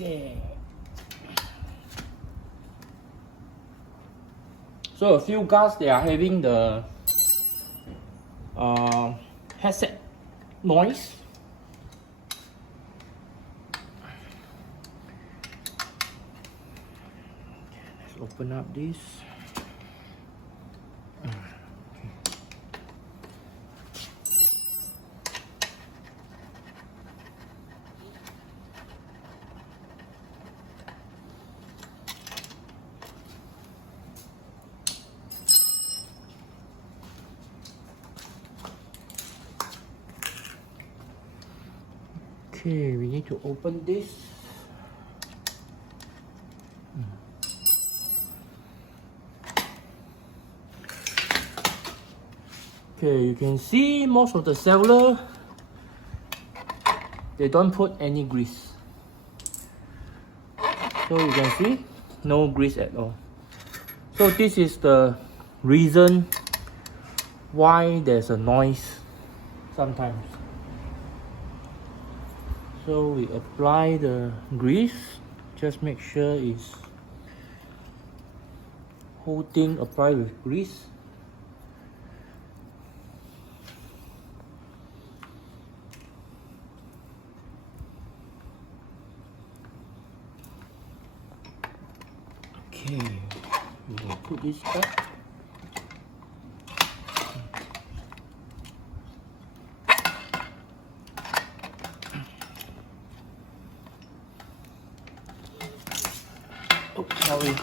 Okay. So a few guys, they are having the headset noise. Let's open up this. Okay, we need to open this. Okay, you can see most of the seller, they don't put any grease. So you can see, no grease at all. So this is the reason why there's a noise sometimes. So we apply the grease, just make sure it's whole thing applied with grease. Okay, we will put this back. Oh, sorry.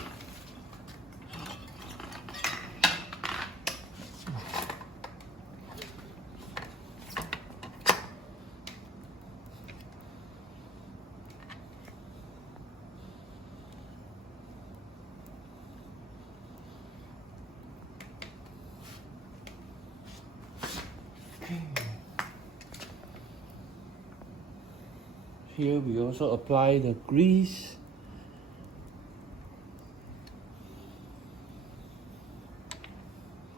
Okay. Here we also apply the grease.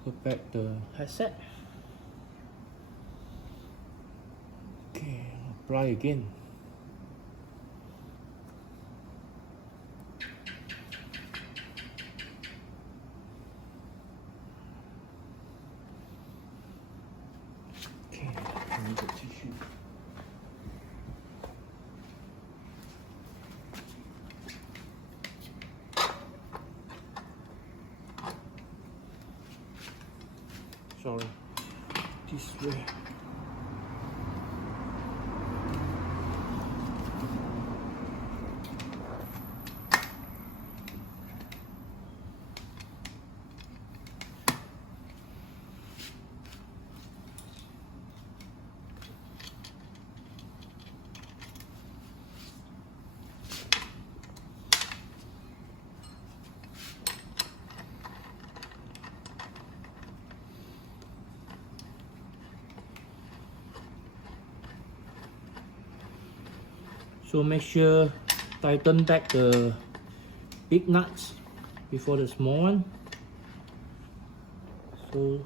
Put back the headset. Okay, apply again. Okay, I need a tissue. Sorry, this way. So make sure tighten back the big nuts before the small one. So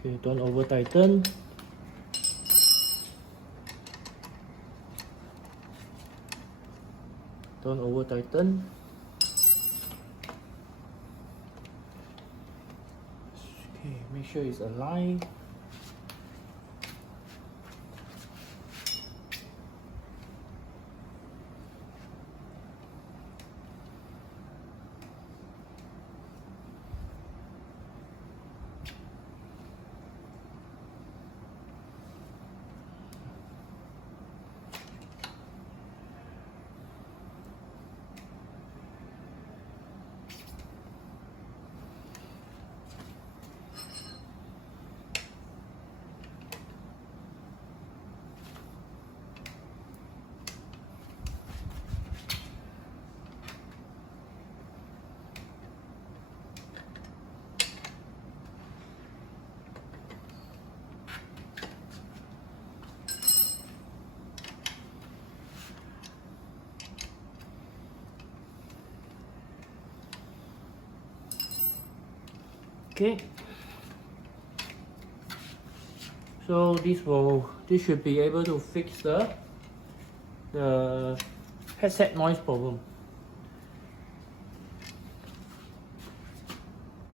okay, don't over tighten. Don't over tighten. Okay, make sure it's aligned. Okay, so this should be able to fix the headset noise problem.